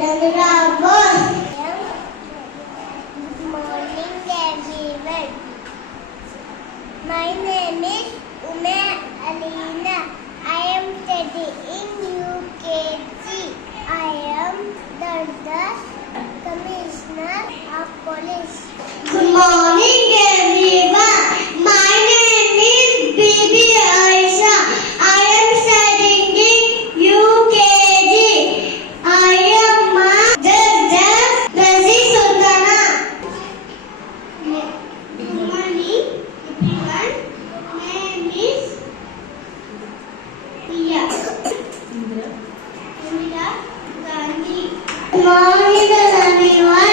Chandra Bose. Good morning, everyone. My name is Uma Alina. I am studying UKG. I am the Commissioner of Police. Good morning, everyone. My name is Bibi Aisha. I am studying in UKG. I am a judge, Razi Sultana. Good morning, everyone. My name is Priya. Indira Gandhi. Good morning, everyone.